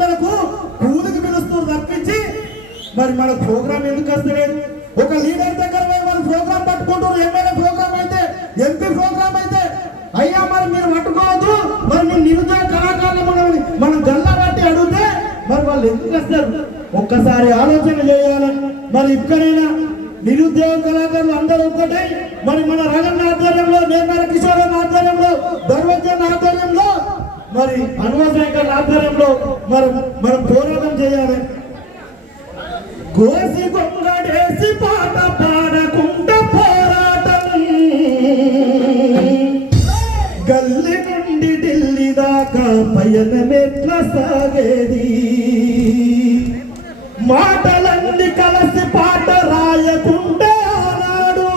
మనకు కూలికి పిలుస్తూ తప్పించి మరి మన ప్రోగ్రామ్ ఎందుకు వస్తలేదు? ఒక లీడర్ దగ్గర మన ప్రోగ్రామ్ పట్టుకుంటారు. ఎమ్మెల్యే ప్రోగ్రామ్ అయితే, ఎంపీ ప్రోగ్రామ్ అయితే, అయ్యా మరి మీరు పట్టుకోవద్దు, మరి మీరు నిరుద్యోగ కళాకారులు మనం గల్లా బట్టి అడిగితే మరి వాళ్ళు ఎందుకు వస్తారు? ఒక్కసారి ఆలోచన చేయాలని. మరి ఇక్కడైనా నిరుద్యోగ కళాకారులు అందరూ ఒక్కటే మరి మన రంగన్న ఆధ్వర్యంలో, నేర్మల కిషోర్ ఆధ్వర్యంలో, ధర్మజన్ ఆధ్వర్యంలో, మరి హనుమశంకర్ ఆధ్వర్యంలో మనం పోరాటం చేయాలి. కోసి కొంగడేసి పాట పాడకుంట పోరాటం, గల్లి నుండి ఢిల్లీ దాకా పయనమెట్లా సాగేది? మాటలన్నీ కలిసి పాట రాయకుంటే ఆనాడు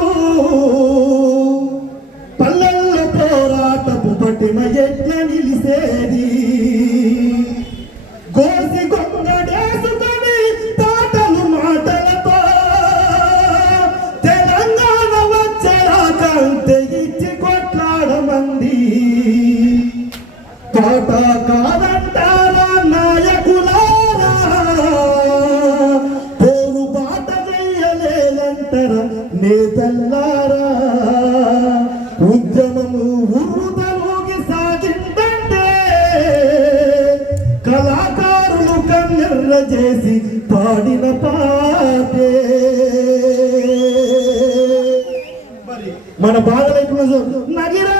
పల్లెల్లో పోరాటపు పటిమ ఎట్లా నిలిసేది? గోసి గొంగడేసుకొని పాటలు మాటలతో తెలంగాణ వచ్చేలాగా తెగించి కొట్లాడమంది. పాట కాదంటారా నాయకులారా, పోరు పాట చెయ్యలేదంటారా నేతల్లారా? ఉద్యమము ఉర్రుతలోకి సాగిందంటే కళాకారులు కన్నెర్ర చేసి పాడిన పాటే. మన బాధలు ఇప్పుడు నగిర